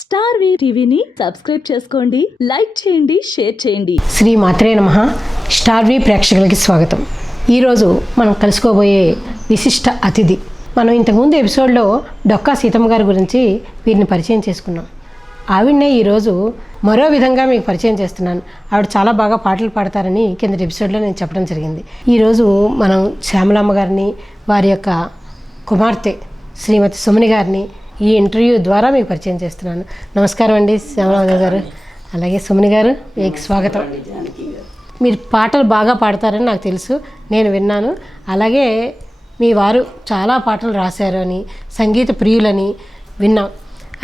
Star టీవీని subscribe చేసుకోండి, like చేయండి, షేర్ చేయండి. శ్రీ మాత్రే నమః. స్టార్ ప్రేక్షకులకి స్వాగతం. ఈరోజు మనం కలుసుకోబోయే విశిష్ట అతిథి. మనం ఇంతకుముందు ఎపిసోడ్లో డొక్కా సీతమ్మ గారి గురించి వీరిని పరిచయం చేసుకున్నాం. ఆవిడనే ఈరోజు మరో విధంగా మీకు పరిచయం చేస్తున్నాను. ఆవిడ చాలా బాగా పాటలు పాడతారని కింద ఎపిసోడ్లో నేను చెప్పడం జరిగింది. ఈరోజు మనం శ్యామలమ్మ గారిని, వారి యొక్క కుమార్తె శ్రీమతి సుమని గారిని ఈ ఇంటర్వ్యూ ద్వారా మీకు పరిచయం చేస్తున్నాను. నమస్కారం అండి శ్యామలమ్మ గారు, అలాగే సుమని గారు, మీకు స్వాగతం. మీరు పాటలు బాగా పాడతారని నాకు తెలుసు, నేను విన్నాను. అలాగే మీ వారు చాలా పాటలు రాశారు అని, సంగీత ప్రియులని విన్నాం.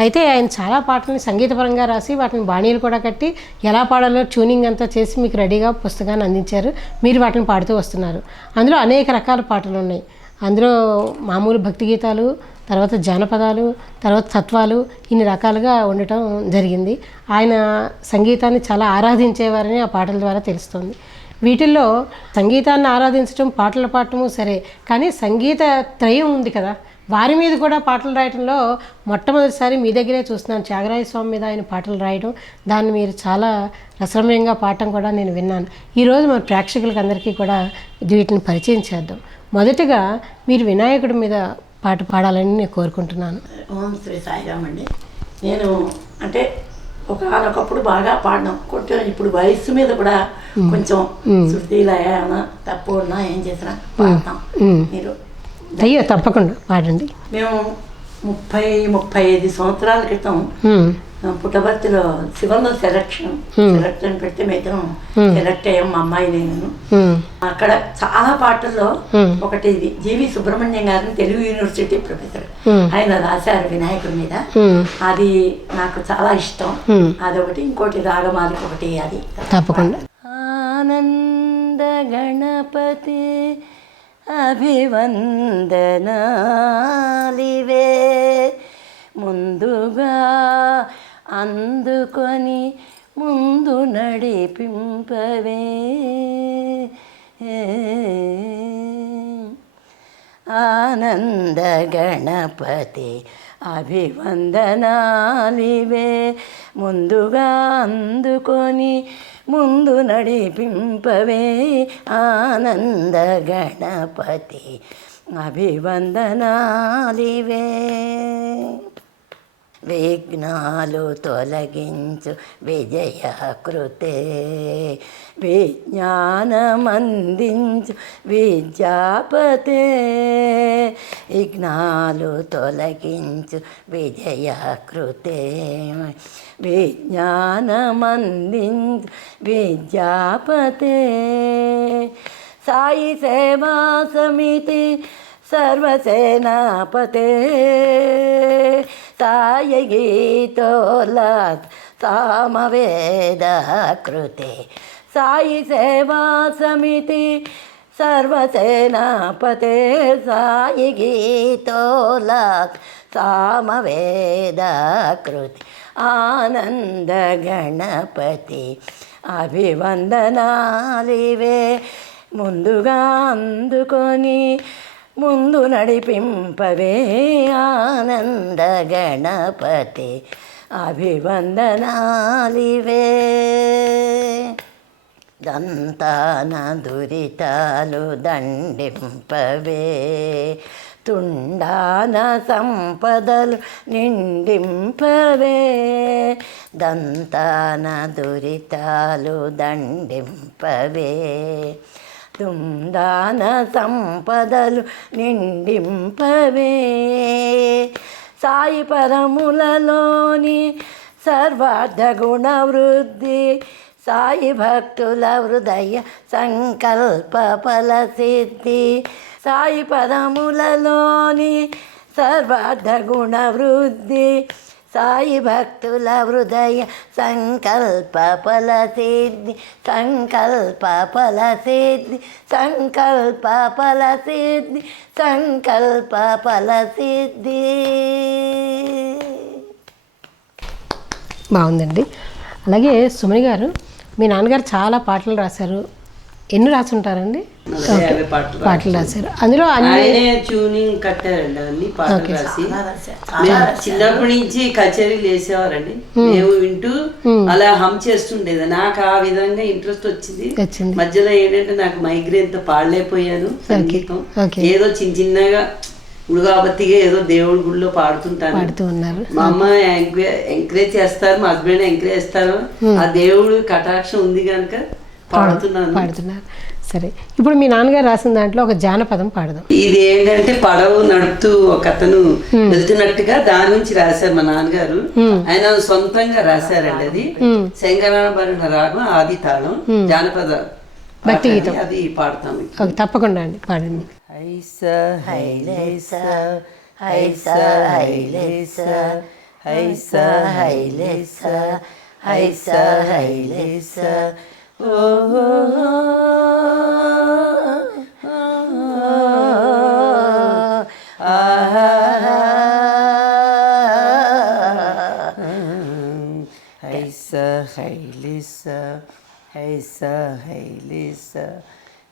అయితే ఆయన చాలా పాటలని సంగీతపరంగా రాసి వాటిని బాణీలు కూడా కట్టి ఎలా పాడాలో ట్యూనింగ్ అంతా చేసి మీకు రెడీగా పుస్తకాన్ని అందించారు. మీరు వాటిని పాడుతూ వస్తున్నారు. అందులో అనేక రకాల పాటలు ఉన్నాయి. అందులో మామూలు భక్తి గీతాలు, తర్వాత జానపదాలు, తర్వాత తత్వాలు, ఇన్ని రకాలుగా ఉండటం జరిగింది. ఆయన సంగీతాన్ని చాలా ఆరాధించేవారని ఆ పాటల ద్వారా తెలుస్తుంది. వీటిల్లో సంగీతాన్ని ఆరాధించడం, పాటలు పాడటము సరే, కానీ సంగీత త్రయం ఉంది కదా, వారి మీద కూడా పాటలు రాయడంలో మొట్టమొదటిసారి మీ దగ్గరే చూస్తున్నాను. త్యాగరాయ స్వామి మీద ఆయన పాటలు రాయడం, దాన్ని మీరు చాలా రసరమ్యంగా పాడటం కూడా నేను విన్నాను. ఈరోజు మన ప్రేక్షకులకు అందరికీ కూడా వీటిని పరిచయం చేద్దాం. మొదటగా మీరు వినాయకుడి మీద పాట పాడాలని నేను కోరుకుంటున్నాను. ఓం శ్రీ సాయిరామ్ అండి. నేను అంటే ఒకప్పుడు బాగా పాడడం, కొంచెం ఇప్పుడు వయస్సు మీద కూడా కొంచెం శృతిలో ఏమైనా తప్పు ఉన్నా ఏం చేసినా పాడతాం. మీరు అయ్యో తప్పకుండా పాడండి. మేము 35 సంవత్సరాల క్రితం పుట్టపర్తిలో శివంలో సెలక్షన్ పెడితే మేము సెలెక్ట్ అయ్యాం, మా అమ్మాయి నేను. అక్కడ చాలా పాటల్లో ఒకటి ఇది జీవి సుబ్రహ్మణ్యం గారిని తెలుగు యూనివర్సిటీ ప్రొఫెసర్, ఆయన రాశారు వినాయకుడి మీద. అది నాకు చాలా ఇష్టం. అదొకటి, ఇంకోటి రాగమాలిక ఒకటి, అది తప్పకుండా. ఆనంద గణపతి అభివందనాలివే ముందుగా అందుకొని ముందు నడిపింపవే, ఆనంద గణపతి అభివందనాలివే ముందుగా అందుకొని ముందు నడిపింపవే, ఆనంద గణపతి అభివందనాలివే. విఘ్నాలు తొలగించు విజయకృతే, విజ్ఞానమందించు విద్యాపతే, విఘ్నాలు తొలగించు విజయకృతే, విజ్ఞానమందించు విద్యాపతే, సాయి సేవా సమితి సర్వసేనాపతే, సాయి గీతోల్లాస్ సామవేద కృతే, సాయి సేవా సమితి సర్వసేనాపతే, సాయి గీతోల్లాస్ సామవేద కృతి, ఆనంద గణపతి అభివందనాలివే ముందుగా అందుకొని ముందు నడిపింపవే, ఆనంద గణపతి అభివందనాలివే. దంతాన దురితాలు దండింపవే, తుండాన సంపదలు నిండింపవే, దంతాన దురితాలు దండింపవే, తుండాన సంపదలు నిండింపవే, సాయి పరములలోని సర్వార్థ గుణ వృద్ధి, సాయి భక్తుల హృదయ సంకల్ప ఫల సిద్ధి, సాయి పదములలోని సర్వార్థ గుణ వృద్ధి, సాయి భక్తుల హృదయ సంకల్ప ఫల సిద్ధి, సంకల్ప ఫల సిద్ధి, సంకల్ప ఫల సిద్ధి, సంకల్ప ఫల సిద్ధి. బాగుందండి. అలాగే సుమని గారు, మీ నాన్నగారు చాలా పాటలు రాశారు. ఎన్ని రాసుంటారండి? యాభై పాటలు పాటలు రాశారు. అందులో అన్ని ఆయనే ట్యూనింగ్ కట్టారండి అన్ని పాటలు రాసి. మేము చిన్నప్పటి నుంచి కచేరీలు వేసేవారండి, మేము వింటూ అలా హమ్ చేస్తుండేది. నాకు ఆ విధంగా ఇంట్రెస్ట్ వచ్చింది. మధ్యలో ఏంటంటే నాకు మైగ్రేన్ తో పాడలేకపోయాను సంగీతం. ఏదో చిన్న చిన్నగా ఉడుగాబత్తిగా ఏదో దేవుడి గుడిలో పాడుతుంటాను. మా అమ్మ ఎంకరేజ్ చేస్తారు, మా హస్బెండ్ ఎంకరేజ్ చేస్తారు. ఆ దేవుడు కటాక్షం ఉంది కనుక పాడుతున్నారు. సరే, ఇప్పుడు మీ నాన్నగారు రాసిన దాంట్లో ఒక జానపదం పాడదాం. ఇది ఏంటంటే పడవ నడుపుతూ ఒక అతను వెళ్తున్నట్టుగా దాని నుంచి రాశారు మా నాన్నగారు. ఆయన సొంతంగా రాశారండి. అది శంకరాభరణ రాగం, ఆది తాళం, జానపద భక్తి గీతం. అది పాడతాము. తప్పకుండా అండి, పాడండి. హైసా హైలేసా హైసా హైలేసా హైసా హైలేసా హైసా హైలేసా ఓ హైసా హైలేసా హైసా హైలేసా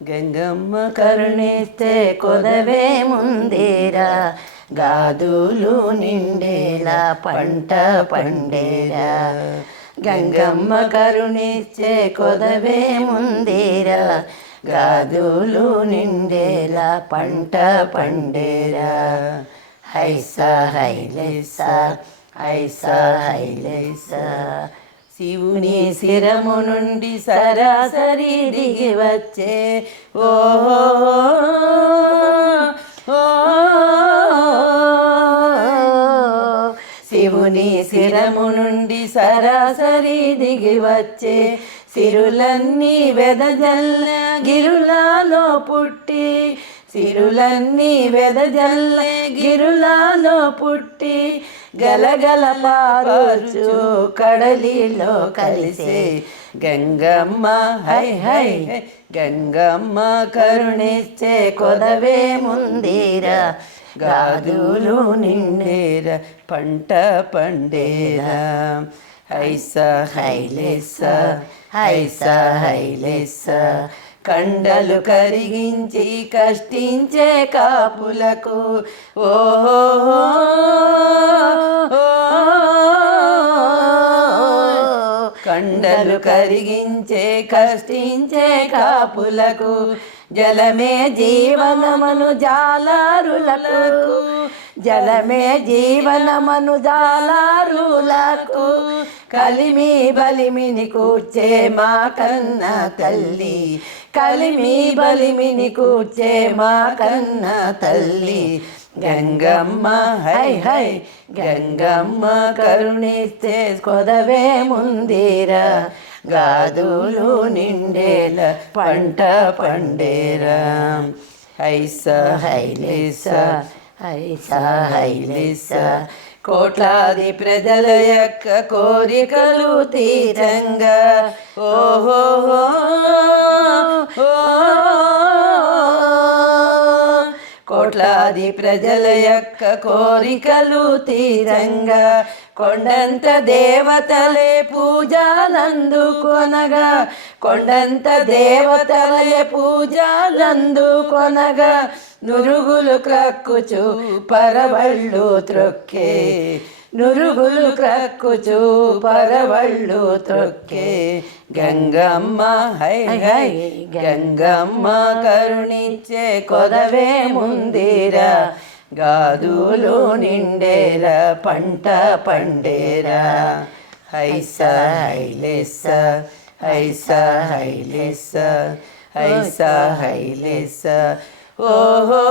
గంగమ్మ కరుణిస్తే కొదవే ముందేరా, గాదులు నిండేలా పంట పండేరా. గంగమ్మ కరుణిస్తే కొదవే ముందేరా, గాదులు నిండేలా పంట పండేరా. హైసా హైలేసా హైసా హైలేసా శివుని శిరము నుండి సరాసరి దిగి వచ్చే ఓ శివుని శిరము నుండి సరాసరి దిగి వచ్చే సిరులన్నీ వెదజల్ల గిరులాలో పుట్టి, సిరులన్నీ వెదజల్ల గిరులాలో పుట్టి, గలగల పారుచు కడలిలో కలిసే గంగమ్మ హై హై గంగమ్మ కరుణిస్తే కొదవే ముందేరా, గాదులు నిండేరా పంట పండేరా. హైసా హైలేసా హైసా హైలేసా కండలు కరిగించి కష్టించే కాపులకు ఓహో కండలు కరిగించే కష్టించే కాపులకు, జలమే జీవనమను జాలారులకు, జలమే జీవనమను జాలారులకు, కలిమి బలిమిని కూర్చే మా కన్న తల్లి, కలిమి బలిమిని కూర్చే మా కన్న తల్లి. గంగమ్మ హై హై గంగమ్మ కరుణిస్తే కొదవే ముందేరా, గాదులు నిండేలా పంట పండేరా. హైసా హైలేసా హైసా హైలేసా కోట్లాది ప్రజల యొక్క కోరికలు తీరంగా ఓహో కోట్లాది ప్రజల యొక్క కోరికలు తీరంగా, కొండంత దేవతలే పూజలందుకొనగా, కొండంత దేవతలే పూజలందుకొనగా, నురుగులు క్రక్కుచు పరవళ్ళు త్రొక్కే, నురుగులు క్రక్కుచు పరవళ్ళు త్రొక్కే. గంగమ్మ హై హై గంగమ్మ కరుణించే కొదవే ముందేరా, గాదులు నిండేరా పంట పండేరా. హైసా హైలేసా హైసా హైలేసా హైసా హైలేసా ఓహో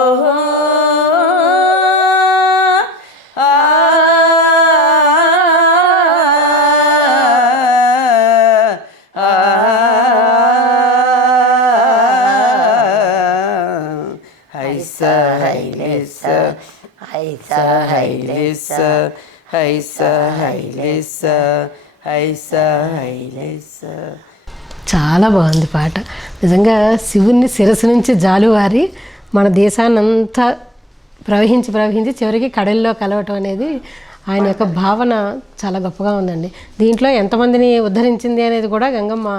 హైసా హైలేసా హైసా హైలేసా హైసా హైలేసా హైసా హైలేసా. చాలా బాగుంది పాట. నిజంగా శివుని శిరస్సు నుంచి జాలువారి మన దేశాన్నంతా ప్రవహించి చివరికి కడల్లో కలవటం అనేది ఆయన యొక్క భావన చాలా గొప్పగా ఉందండి. దీంట్లో ఎంతమందిని ఉద్ధరించింది అనేది కూడా గంగమ్మ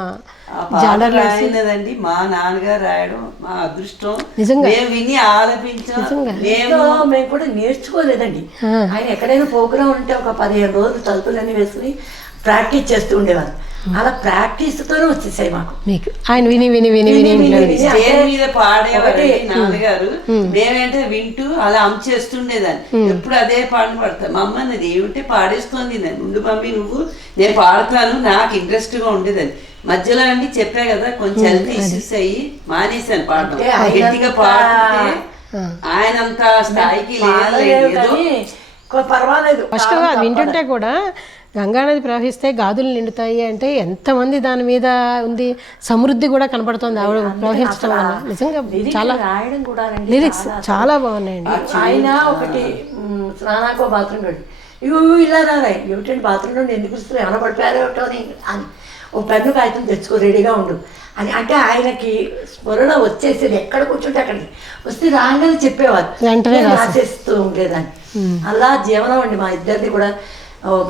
జాలర్లో రాసినదండి. మా నాన్నగారు రాయడం మా అదృష్టం. నిజంగా మేము విని ఆలపించాం. మేము కూడా నేర్చుకోలేదండి. ఆయన ఎక్కడైనా ప్రోగ్రాం ఉంటే ఒక 15 రోజులు తలుపులన్నీ వేసుకుని ప్రాక్టీస్ చేస్తూ ఉండేవారు. అలా ప్రాక్టీస్ తోనే వచ్చేసాయి మాకు. మీకు ఆయన విని విని విని విని స్టేజ్ మీద పాడేవారు నాన్నగారు. మేమేంటే వింటూ అలా అమ్ చేస్తుండేదాన్ని. ఎప్పుడు అదే పాటలు పాడతాను. మా అమ్మ అది ఏమిటి పాడేస్తోంది, ఉండు మమ్మీ నువ్వు, నేను పాడతాను, నాకు ఇంట్రెస్ట్ గా ఉండేదని. మధ్యలో అండి చెప్పా కదా కొంచెం హెల్త్ ఇష్యూస్ అయ్యి మానేశాను పాడటం. గట్టిగా పాడుతుంటే ఆయన అంత స్థాయికి పర్వాలేదు. ఫస్ట్ అది వింటుంటే కూడా గంగానది ప్రవహిస్తే గాదులు నిండుతాయి అంటే ఎంతమంది దాని మీద ఉంది, సమృద్ధి కూడా కనపడుతుంది ఆవిడ ప్రవహించడం వల్ల. నిజంగా చాలా రాయడం కూడా లిరిక్స్ చాలా బాగున్నాయండి. ఆయన ఒకటి స్నానాకో బాత్రూమ్ వెళ్ళి ఇవి ఇలా రారాయి ఏమిటంటే బాత్రూమ్ నుండి ఎందుకు వస్తుంది, ఏమైనా పడిపోయారో అని ఓ పెన్ను కాగితం తెచ్చుకో రెడీగా ఉండు అని. అంటే ఆయనకి స్మరణ వచ్చేసేది, ఎక్కడ కూర్చుంటే అక్కడికి వస్తే రాగానే చెప్పేవారు, రాసేస్తూ ఉండేదాన్ని. అలా జీవనం అండి మా ఇద్దరిది కూడా.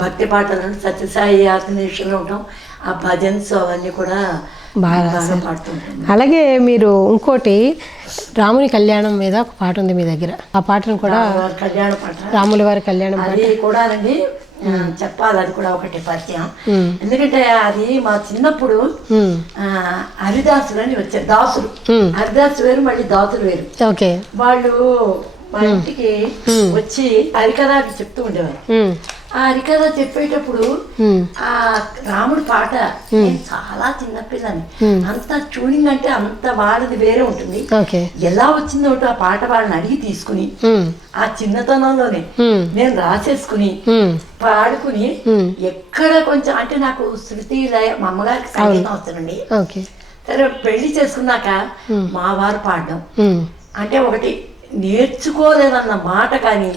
భక్తి పాటలు సత్యసాయి ఆర్గనైజేషన్లో ఉంటాం, ఆ భజన్స్ అవన్నీ కూడా బాగా పాడుతుంటాం. అలాగే మీరు ఇంకోటి రాముని కళ్యాణం మీద ఒక పాట ఉంది మీ దగ్గర, ఆ పాటను కూడా కళ్యాణ పాట, రాముల వారి కళ్యాణం అది కూడా అండి చెప్పాలి. అది కూడా ఒకటి పరిచయం. ఎందుకంటే అది మా చిన్నప్పుడు హరిదాసులు అని వచ్చారు, దాసులు. హరిదాసు వేరు, మళ్ళీ దాసులు వేరు. ఓకే, వాళ్ళు మా ఇంటికి వచ్చి హరికథ చెప్తూ ఉండేవారు. ఆ హరికథ చెప్పేటప్పుడు ఆ రాముడి పాట, నేను చాలా చిన్నపిల్లని, అంత ట్యూనింగ్ అంటే అంత వాళ్ళది వేరే ఉంటుంది. ఎలా వచ్చిందో ఆ పాట వాళ్ళని అడిగి తీసుకుని ఆ చిన్నతనంలోనే నేను రాసేసుకుని పాడుకుని, ఎక్కడ కొంచెం అంటే నాకు శృతి లయ, మా అమ్మగారికి సంగీతం వస్తుందండి. సరే పెళ్లి చేసుకున్నాక మా వారు పాడడం అంటే ఒకటి నేర్చుకోలేదన్న మాట. కానీ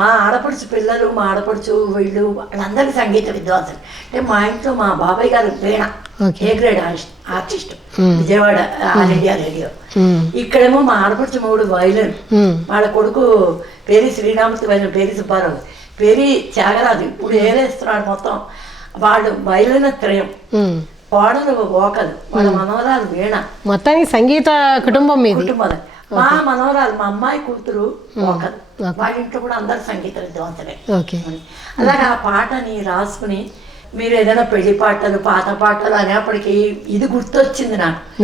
మా ఆడపడుచు పిల్లలు, మా ఆడపడుచు వీళ్ళు వాళ్ళందరికీ సంగీత విద్వాంసులు. అంటే మా ఇంట్లో మా బాబాయ్ గారు veena A grade artist, Vijayawada All India Radio. ఇక్కడేమో మా ఆడపడుచు మూడు వైలన్, వాళ్ళ కొడుకు పేరి శ్రీరామూర్తి వైలన్, పేరి సుబ్బారావు, పేరి త్యాగరాజు ఇప్పుడు ఏలేస్తున్నాడు మొత్తం. వాళ్ళు వైలన్ త్రయం, కోడలు ఓకలు, వాళ్ళ మనవరాలు వీణ. మొత్తానికి సంగీత కుటుంబం కుటుంబం. మా మనవరాలు, మా అమ్మాయి కూతురు ఒకరు, వాళ్ళ ఇంట్లో కూడా అందరు సంగీత విద్వాంసులే. అలాగే ఆ పాటని రాసుకుని, మీరు ఏదైనా పెళ్లి పాటలు, పాత పాటలు అనేప్పటికీ ఇది గుర్తొచ్చింది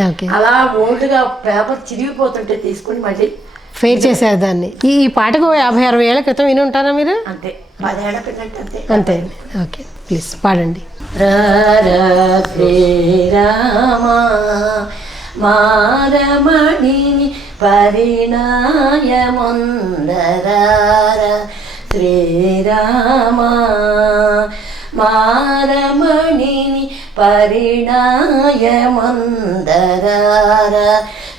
నాకు. అలా ఓల్డ్గా పేపర్ చిరిగిపోతుంటే తీసుకుని మళ్ళీ ఫెయిర్ చేశారు దాన్ని. ఈ పాటకు 50-60 ఏళ్ల క్రితం విని ఉంటారా మీరు? అంతే, 10 ఏళ్ల పిల్లలు అంతే. అంతే, ఓకే, ప్లీజ్ పాడండి. శ్రీరామా మారమణిని పరిణాయముందరార, శ్రీరామా మారమణిని పరిణాయముందరార,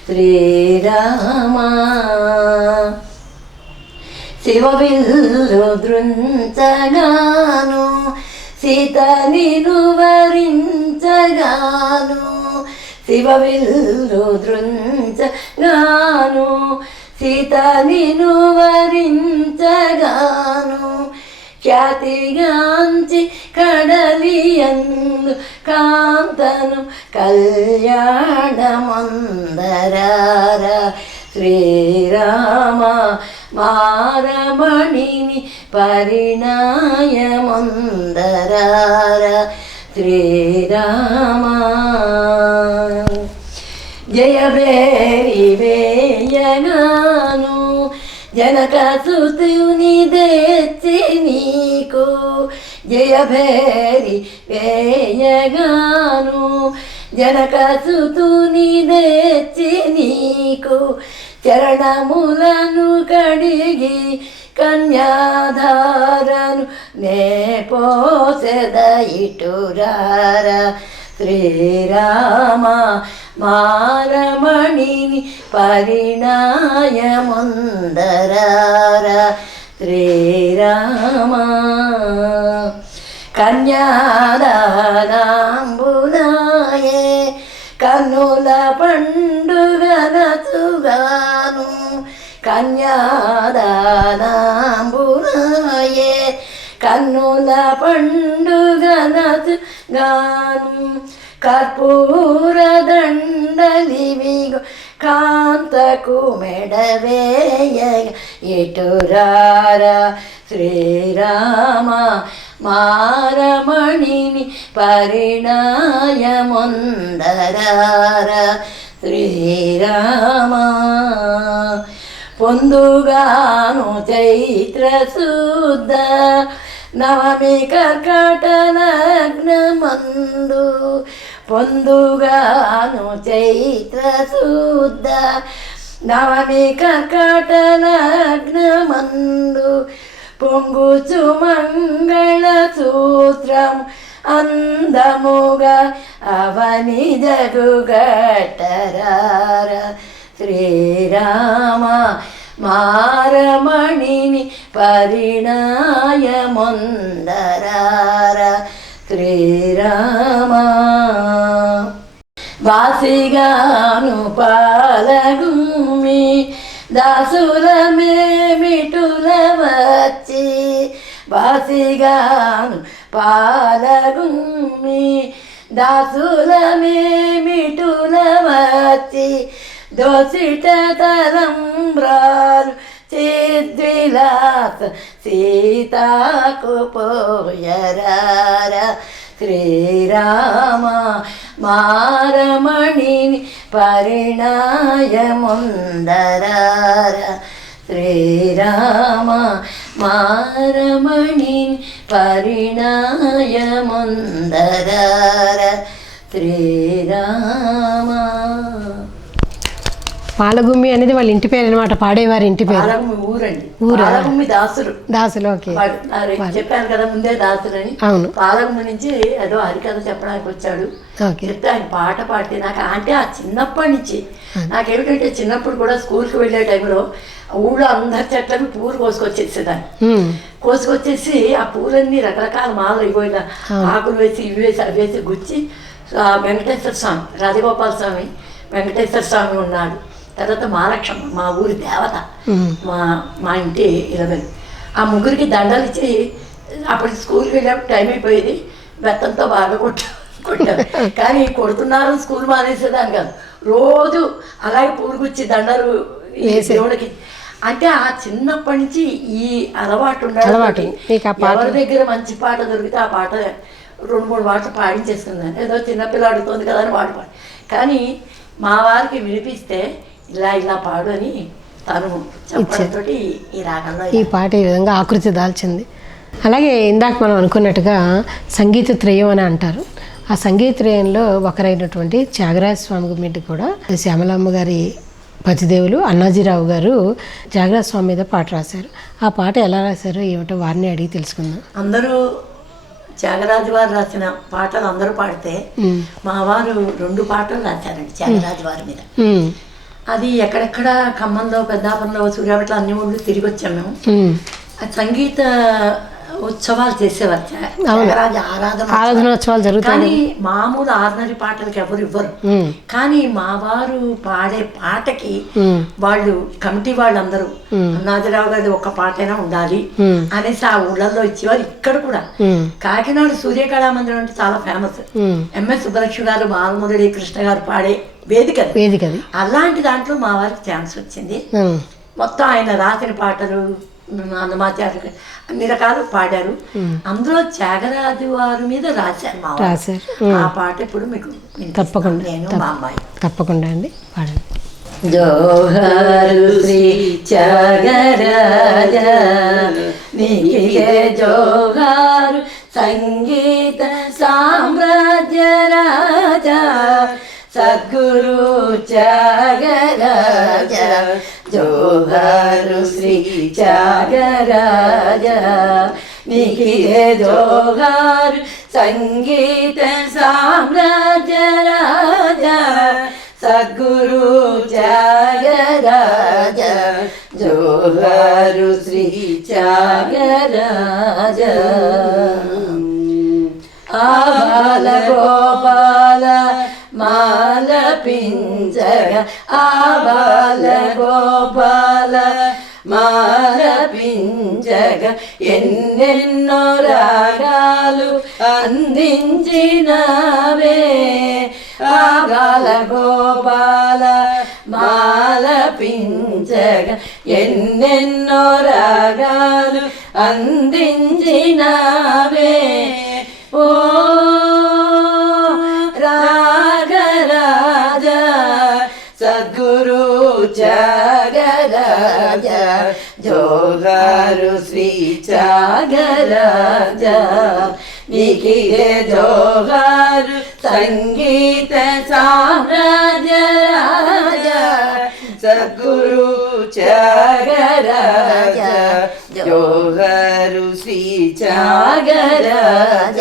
శ్రీరామా శివవిల్లు దృంచగాను, సీత నిను వరించగాను, శివవిల్లు దృంచగాను, సీత నిను వరించగాను, ఖ్యాతిగాంచి కడలియందు కాంతను కళ్యాణమందరార, శ్రీరామ మారమణిని పరిణాయమందరార, శ్రీరామ. జయభేరి వేయగాను, జనక సుతుని తెచ్చి నీకు, జయభేరి వేయగాను, జనక సుతుని తెచ్చి నీకు, చరణములను కడిగి కన్యాధారను నే పోసెద ఇటురార, శ్రీరామ మారమణిని పరిణాయముందరార, శ్రీరామ. కన్యాదానాంబునాయే కన్నుల పండుగనచుగాను, కన్యాదానాంబునాయే కన్నుల పండుగ గాను కర్పూర దండలివిగో కాంతకు మెడవేయ ఎటురారా శ్రీరామ మారమణిని పరిణాయముందరారా శ్రీరామ పొందుగాను చైత్ర శుద్ధ నవమి కర్కట లగ్నమందు పొందుగాను చైత్ర శుద్ధ నవమి కర్కట లగ్నమందు పొంగుచు మంగళ సూత్రం అందముగా అవని జగుగట్టరార శ్రీరామ మారమణిని పరిణాయముందరార శ్రీరామ వాసిగాను పాలగుమి దాసులమేమిటుల వచ్చి వాసిగాను పాలగుమి దాసులమేమిటుల వచ్చి దోసిట తలంబ్రాలు చిద్విలాస సీతాకు పోయరార శ్రీరామ మారమణిని పరిణాయముందరార శ్రీరామ మారమణిని పరిణాయముందరార శ్రీరామ. పాలగుమ్మి అనేది వాళ్ళ ఇంటి పేరు అనమాట, పాడేవారి ఇంటి పేరు. పాలగుమ్మి ఊరండి, పాలగుమ్మి దాసులు. దాసులు, ఓకే. చెప్పాను కదా ముందే దాసులని. అవును. పాలగుమ్మి నుంచి ఏదో హరికథ చెప్పడానికి వచ్చాడు. చెప్తే ఆయన పాట పాడి నాకు అంటే ఆ చిన్నప్పటి నుంచి నాకేమిటంటే చిన్నప్పుడు కూడా స్కూల్కి వెళ్ళే టైంలో ఊళ్ళో అందరి చెట్లను పూలు కోసుకొచ్చేసేదాన్ని. కోసుకొచ్చేసి ఆ పూలన్నీ రకరకాల మాలలు ఇవ్వయిన ఆకులు వేసి ఇవి వేసి అవి వేసి గుచ్చి వెంకటేశ్వర స్వామి, రాజగోపాల స్వామి, వెంకటేశ్వర స్వామి ఉన్నాడు. తర్వాత మహాలక్ష్మి మా ఊరి దేవత, మా ఇంటి ఇరవై. ఆ ముగ్గురికి దండలు ఇచ్చి అప్పటికి స్కూల్కి వెళ్ళినప్పుడు టైం అయిపోయేది. బెత్తంతో బాగా కొట్టారు. కానీ కొడుతున్నారు స్కూల్ మానేసేదాన్ని కాదు, రోజు అలాగే పూలుగుచ్చి దండలు దేవుడికి. అంటే ఆ చిన్నప్పటి నుంచి ఈ అలవాటు ఉండాలి. ఎవరి దగ్గర మంచి పాట దొరికితే ఆ పాట 2-3 పాటలు పాడించేసుకుందాన్ని. ఏదో చిన్నపిల్ల అడుగుతుంది కదా అని పాడు. కానీ మా వారికి వినిపిస్తే ఇలా పాడు అని తను చెప్పడంతో ఈ రాగంలో ఈ పాట ఈ విధంగా ఆకృతి దాల్చింది. అలాగే ఇందాక మనం అనుకున్నట్టుగా సంగీత త్రయం అని అంటారు. ఆ సంగీత త్రయంలో ఒకరైనటువంటి త్యాగరాజ స్వామి మీద కూడా శ్యామలమ్మ గారి పతిదేవులు అన్నాజీరావు గారు త్యాగరాజ స్వామి మీద పాట రాశారు. ఆ పాట ఎలా రాశారో ఏమిటో వారిని అడిగి తెలుసుకుందాం. అందరూ త్యాగరాజు వారు రాసిన పాటలు అందరూ పాడితే మా వారు 2 పాటలు రాశారండి త్యాగరాజు వారి మీద. అది ఎక్కడెక్కడ ఖమ్మంలో, పెద్దాపురంలో, సూర్యాపేటలో అన్ని ఊళ్ళు తిరిగి వచ్చాము మేము. సంగీత ఉత్సవాలు చేసేవారు, ఆరాధనోత్సవాలు జరుగుతాయి. కానీ మామూలు ఆర్డినరీ పాటలకి ఎవరు ఇవ్వరు. కానీ మా వారు పాడే పాటకి వాళ్ళు కమిటీ వాళ్ళందరూ అన్నాజీరావు గారి ఒక్క పాటైనా ఉండాలి అనేసి ఆ ఊళ్ళల్లో ఇచ్చేవారు. ఇక్కడ కూడా కాకినాడ సూర్యకళా మందిరం అంటే చాలా ఫేమస్. ఎంఎస్ సుబ్బలక్ష్మి గారు, బాలమురళీ కృష్ణ గారు పాడే వేదిక. అలాంటి దాంట్లో మా వారికి ఛాన్స్ వచ్చింది. మొత్తం ఆయన రాసిన పాటలు అన్నమాచార్య అన్ని రకాలు పాడారు. అందులో త్యాగరాజు వారి మీద రాశారు మా వారు. ఆ పాట ఇప్పుడు మీకు తప్పకుండా, నేను మా అమ్మాయి తప్పకుండా అండి పాడండి. జోహారు శ్రీ త్యాగరాజ నీకే జోహారు సంగీత సామ్రాజ్య రాజా సద్గురు త్యాగరాజ జోహారు శ్రీ త్యాగరాజ నీకే జోహారు సంగీత సామ్రాజ్య రాజా సద్గురు త్యాగరాజ జోహారు శ్రీ త్యాగరాజ. ఆబాల గోపాల మాల పింజగ ఆబాల గోపాల మాల పింజగ పించగా ఎన్నెన్నో రాగాలు అందించినవే ఆగాల గోపాల మాల పించగా ఎన్నెన్నో రాగాలు అందించినవే ఓ రాగరాజ సద్గురు త్యాగరాజ జోహారు శ్రీ త్యాగరాజ నీకిదే జోహారు సంగీత సామ్రాజ్య రాజ సద్గురు త్యాగరాజ జోహారు శ్రీ త్యాగరాజ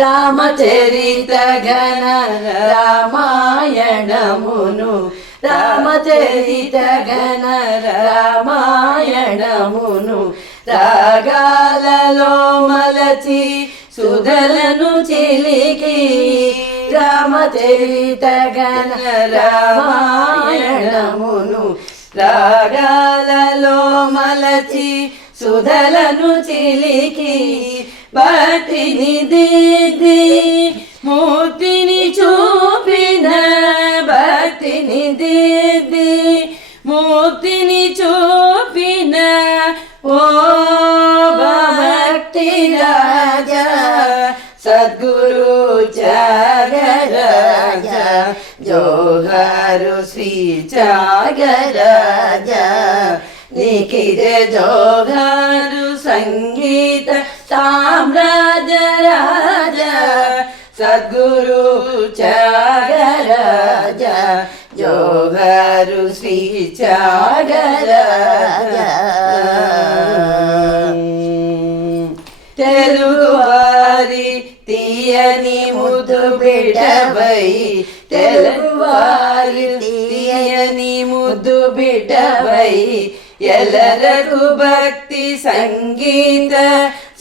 రామచరిత ఘన రామాయణమును రామచరిత ఘన రామాయణమును రాగాలలో మలచి సుధలను చిలికి రామచరిత ఘన రామాయణమును రాగాలలో మలచి సుధలను చిలికి భక్తిని దిద్ది మూర్తిని చూపిన భక్తిని దిద్ది మూర్తిని చూపిన ఓ భక్తి రాజ సద్గురు త్యాగరాజ జోహారు శ్రీ త్యాగరాజ నీకిదే జోహారు సంగీత సామ్రాజ్య రాజ సద్గురు త్యాగరాజ జోహారు శ్రీ త్యాగరాజ తెలుగువారి తీయని ముద్దు బిడ్డవై తెలుగువారి తీయని ముద్దు బిడ్డవై ఎల్లరకు భక్తి సంగీత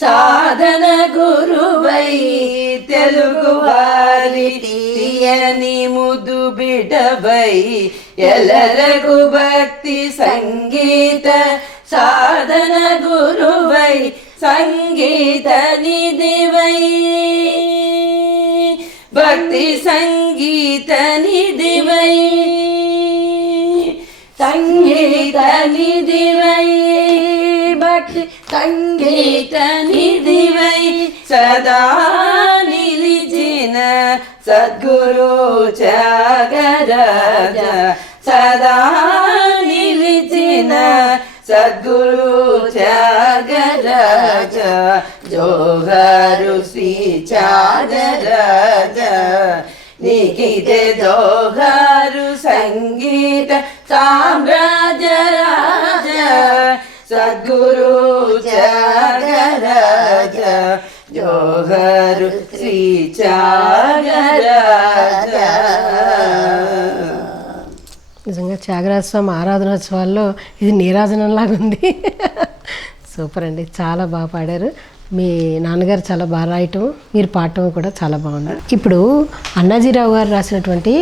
సాధన గురువై తెలుగువారి తీయని ముద్దు బిడ్డవై ఎల్లరకు భక్తి సంగీత సాధన గురువై సంగీత నిధివై భక్తి సంగీత నిధివై సంగీత నిధివై భక్తి సంగీత నిధివై సదా నిలిచిన సద్గురు త్యాగరాజ సదా నిలిచిన సద్గురు త్యాగరాజ జోహారు శ్రీ త్యాగరాజ నీకిదే జోహారు సంగీత సామ్రాజ్య రాజ సద్గురు త్యాగరాజ జోహారు శ్రీ త్యాగరాజ. నిజంగా త్యాగరాజ స్వామి ఆరాధనోత్సవాల్లో ఇది నీరాజనంలాగా ఉంది. సూపర్ అండి, చాలా బాగా పాడారు. మీ నాన్నగారు చాలా బాగా రాయటం, మీరు పాడటం కూడా చాలా బాగుంది. ఇప్పుడు అన్నాజీరావు గారు రాసినటువంటి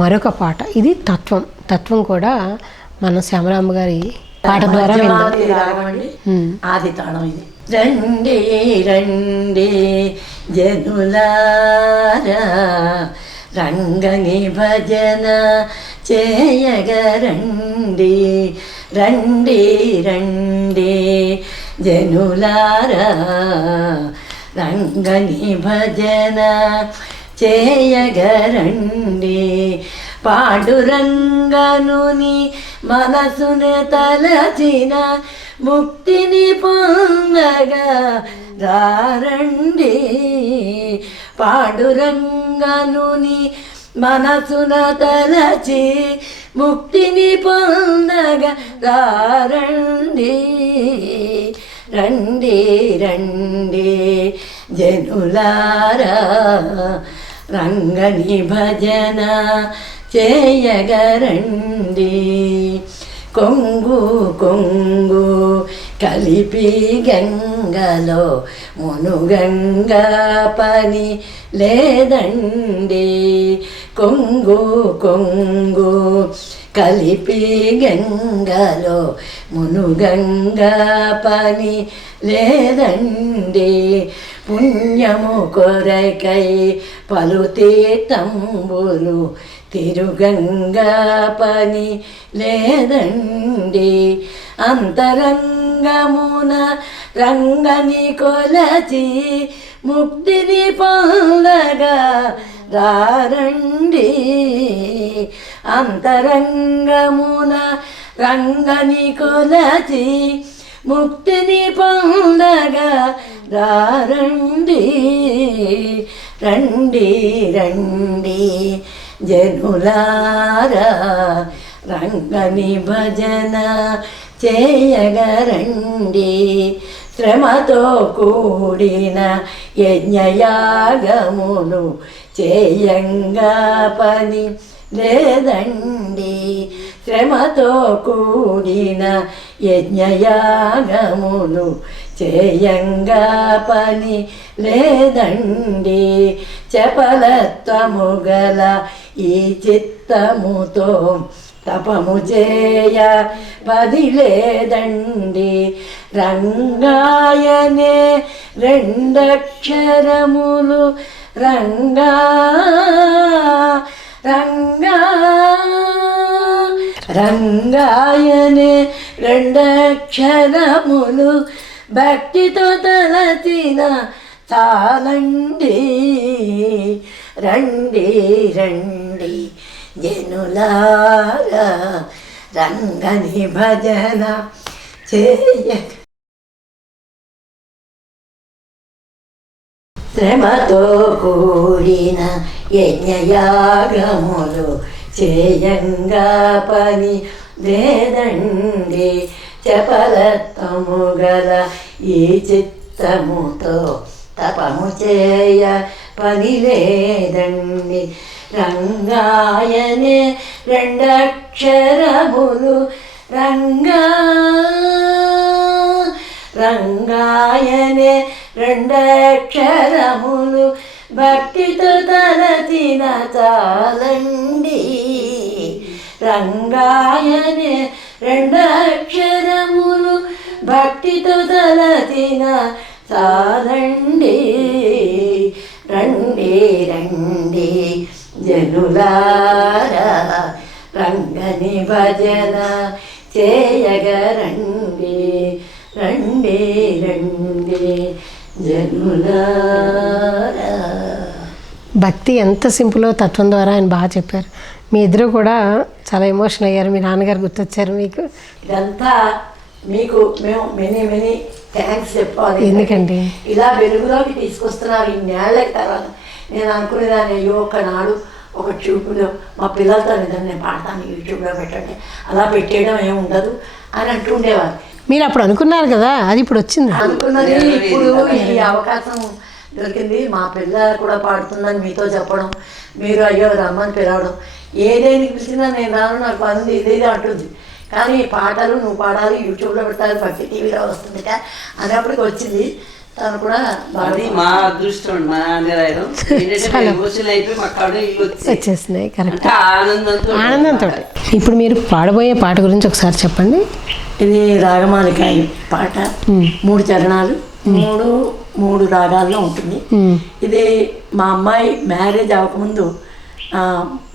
మరొక పాట, ఇది తత్వం. తత్వం కూడా మనం శ్యామరామ గారి పాట ద్వారా ఆది తాళం ఇది. రండి రండి జనులారా రంగని భజన చేయగరండి రండి రండి జనులారా రంగని భజన చేయగరండి పాండురంగనుని మనసును తలచిన ముక్తిని పొందగా రారండి పాండురంగనుని మనసున తలచి ముక్తిని పొందగా రారండి రండి రండి జనులారా రంగని భజన చేయగరండి కొంగు కొంగు కలిపి గంగలో మునుగంగా పని లేదండి కొంగు కొంగు కలిపి గంగలో మునుగంగా పని లేదండి. పుణ్యము కొరకై పలు తీర్థంబులు తిరుగంగా పని లేదండి. అంతరంగమున రంగని కొలచి ముక్తిని పొందగా రారండి. అంతరంగమున రంగని కొలచి ముక్తిని పొందగా రారండి. రండి రండి జనులారా రంగని భజన చేయగరండి. శ్రమతో కూడిన యజ్ఞయాగములు చేయంగా పని లేదండి. శ్రమతో కూడిన యజ్ఞయాగములు చేయంగా పని లేదండి. చపలత్వము గల ఈ చిత్తముతో తపము చేయ పది లేదండి. రంగాయనే రెండక్షరములు రంగా రంగా రంగాయనే రెండక్షరములు భక్తితో తలచిన చాలండి. రండి రండి జనులారా రంగని భజన చేయ. శ్రమతో కూడిన యజ్ఞయాగములు చేయంగా పని లేదండి. చపలత్వము గల ఈ చిత్తముతో తపము చేయ పని లేదండి. రంగాయనే రెండక్షరములు రంగా రంగాయనే రెండక్షరములు భక్తితో తలచిన చాలండి. రంగాయనే రెండక్షరములు భక్తితో తలచిన చాలండి. రండి రండి జనులారా రంగని భజన చేయగరండి. రండి రండి జనులారా. భక్తి ఎంత సింపులో తత్వం ద్వారా ఆయన బాగా చెప్పారు. మీ ఇద్దరు కూడా చాలా ఎమోషన్ అయ్యారు. మీ నాన్నగారు గుర్తొచ్చారు మీకు. ఇదంతా మీకు మేము మెనీ థ్యాంక్స్ చెప్పాలి. ఎందుకండి ఇలా వెలుగులోకి తీసుకొస్తున్నారు ఇన్నేళ్ల తర్వాత. నేను అనుకునేదాన్ని అయ్యో ఒకనాడు ఒక ట్యూబ్లో మా పిల్లలతో నేను పాడతాను యూట్యూబ్లో పెట్టండి, అలా పెట్టేయడం ఏమి ఉండదు అని అంటుండేవారు. మీరు అప్పుడు అనుకున్నారు కదా, అది ఇప్పుడు వచ్చింది. అనుకున్నది ఇప్పుడు ఈ అవకాశం దొరికింది. మా పిల్ల కూడా పాడుతుందని మీతో చెప్పడం, మీరు అయ్యో రమ్మని పిలవడం, ఏదేనికి పిలిచినా నేను రాను, నాకు పని ఇదేదో అంటుంది. కానీ పాటలు నువ్వు పాడాలి, యూట్యూబ్లో పెడతారు, భక్తి టీవీలో వస్తుంది అన్నప్పటికి వచ్చింది. తను కూడా అది మా అదృష్టం. మా నాన్నగారు ఎమోషనల్ అయిపోయి మా కడు వచ్చేస్తున్నాయి. కరెక్ట్. ఆనందంతో ఇప్పుడు మీరు పాడబోయే పాట గురించి ఒకసారి చెప్పండి. ఇది రాగమాలికాయ పాట, 3 చరణాలు, మూడు రాగాల్లో ఉంటుంది. ఇది మా అమ్మాయి మ్యారేజ్ అవ్వకముందు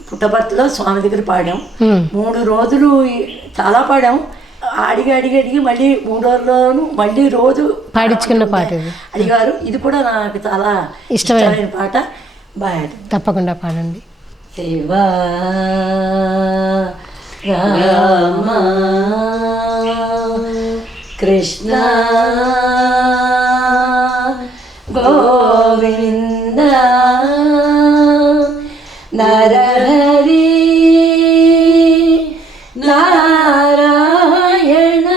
పుట్టపర్తిలో స్వామి దగ్గర పాడాం. 3 రోజులు చాలా పాడాం. అడిగి మళ్ళీ 3వ రోజులోను మళ్ళీ రోజు పాడించుకున్న పాట అడిగారు. ఇది కూడా నాకు చాలా ఇష్టమైన పాట. బాగా తప్పకుండా పాడండి. శివా రామ కృష్ణ గోవింద నరహరి నారాయణ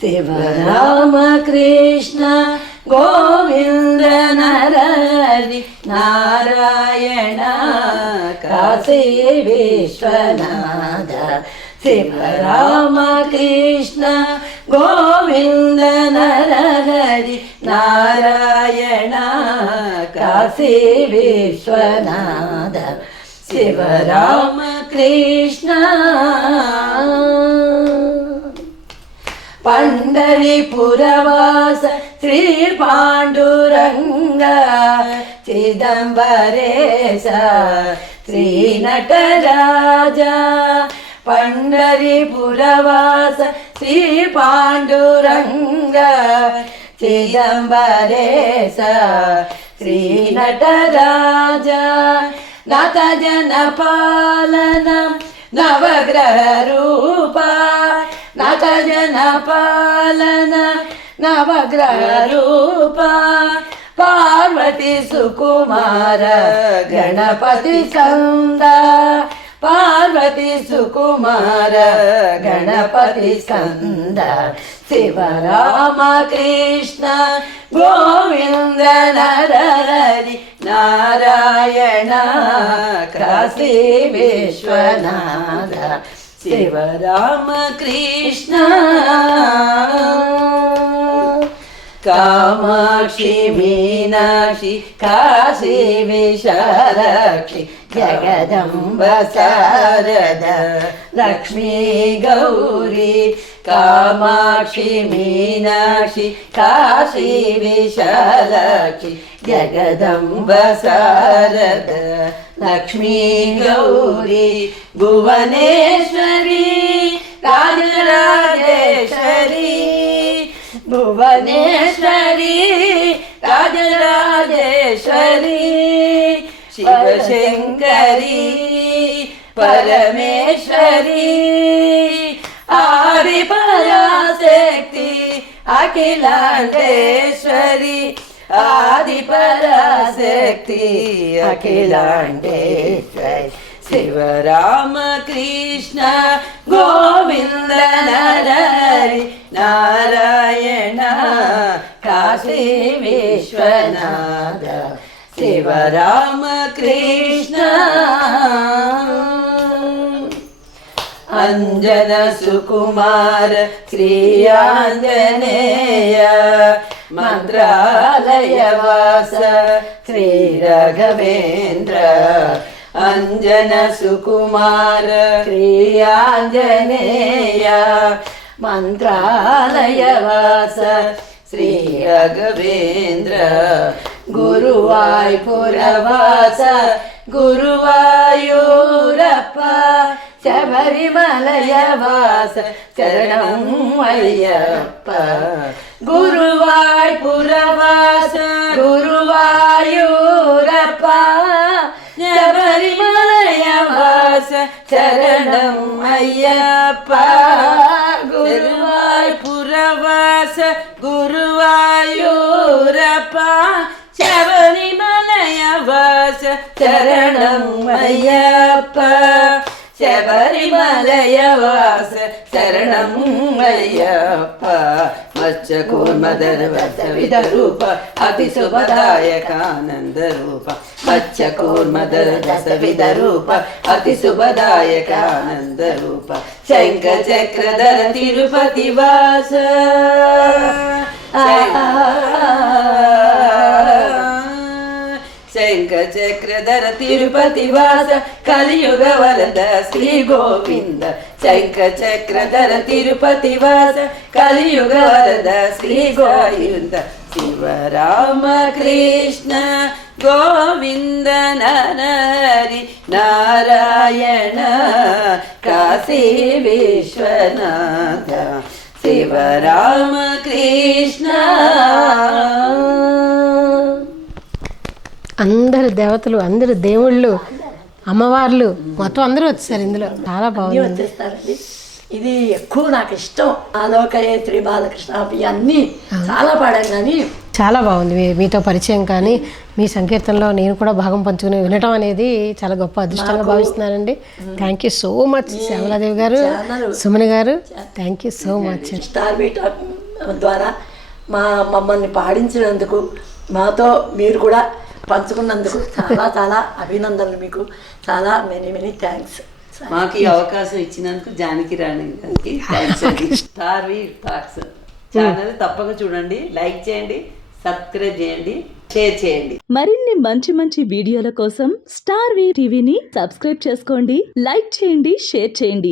శివరామ కృష్ణ గోవింద నరహరి నారాయణ కాశీ విశ్వనాథ శివరామ కృష్ణ గోవింద నరహరి నారాయణ కాశీ విశ్వనాథ శివరామ కృష్ణ పండరిపురవాస శ్రీ పాండురంగ చిదంబరేశ శ్రీ నటరాజ పండరిపురవాస శ్రీ పాండురంగ చిదంబరేశ శ్రీ నటరాజ నాథ జన పాలన నవగ్రహ రూప నాథ జన పాలన నవగ్రహ రూప పార్వతి సుకుమార గణపతి కంద పార్వతి సుకుమార గణపతి స్కంద శివరామ కృష్ణ గోవింద నరహరి నారాయణ కాశీ విశ్వనాథ శివరామ కృష్ణ కామాక్షి మీనాక్షి కాశీ విశాలాక్షి జగదంబ శారద లక్ష్మీ గౌరీ కామాక్షి మీనాక్షి కాశీ విశాలాక్షి జగదంబ శారద లక్ష్మీ గౌరీ భువనేశ్వరి రాజరాజేశ్వరి భువనేశ్వరి రాజరాజేశ్వరి శివశంకరి పరమేశ్వరి ఆది పరాశక్తి అఖిలాండేశ్వరి ఆది పరాశక్తి అఖిలాండేశ్వరి శివరామ కృష్ణ గోవింద నరహరి నారాయణ కాశీ విశ్వనాథ శివరామ కృష్ణ అంజన సుకుమార శ్రీ ఆంజనేయ మంత్రాలయ వాస శ్రీ రాఘవేంద్ర అంజన సుకుమార శ్రీ ఆంజనేయ మంత్రాలయ వాస శ్రీ రాఘవేంద్ర గురువాయూరవాస గురువాయూరప్ప శబరిమలయ వాస శరణం అయ్యప్ప గురువాయూరవాస గురువాయూరప్ప శబరిమలయ వాస శరణం అయ్యప్ప గురువాయూరవాస గురువాయూరప్ప శబరిమలయ వాస శరణం అయ్యప్ప శబరిమలయ వాస శరణం అయ్యప్ప మత్స్యకూర్మధర విధ రూప అతి శుభదాయకానంద రూప మత్స్యకూర్మధర విధ రూప అతి శుభదాయకానంద రూప శంఖ చక్రధర తిరుపతి వాస శంఖ చక్రధర తిరుపతి వాస కలియుగ వరద శ్రీ గోవింద శంఖ చక్రధర తిరుపతి వాస కలియుగ వరద శ్రీ గోవింద శివరామ కృష్ణ గోవింద నరహరి నారాయణ కాశీ విశ్వనాథ శివరామ కృష్ణ అందరు దేవతలు అందరు దేవుళ్ళు అమ్మవార్లు మొత్తం అందరూ వచ్చేసారు ఇందులో చాలా బాగుంది వచ్చేస్తారండి. ఇది ఎక్కువ నాకు ఇష్టం ఆలోకయే శ్రీ బాలకృష్ణ ఇవన్నీ చాలా పాడాను కానీ చాలా బాగుంది మీతో పరిచయం కానీ మీ సంకీర్తనలో నేను కూడా భాగం పంచుకుని వినటం అనేది చాలా గొప్ప అదృష్టంగా భావిస్తున్నానండి. Thank you so much Shyamaladevi గారు, సుమని గారు, thank you so much. Star Beat ద్వారా మమ్మల్ని పాడించినందుకు మాతో మీరు కూడా పంచుకున్నందుకు చాలా చాలా అభినందనలు. మీకు చాలా మెనీ థ్యాంక్స్. మాకు ఈ అవకాశం ఇచ్చినందుకు జానకి రాణి గారికి థ్యాంక్స్ అండి. స్టార్ వి టాక్స్ ఛానల్ తప్పక చూడండి, లైక్ చేయండి, సబ్స్క్రైబ్ చేయండి. షేర్ చేయండి. మరిన్ని మంచి మంచి వీడియోల కోసం స్టార్ టీవీని సబ్స్క్రైబ్ చేసుకోండి, లైక్ చేయండి, షేర్ చేయండి.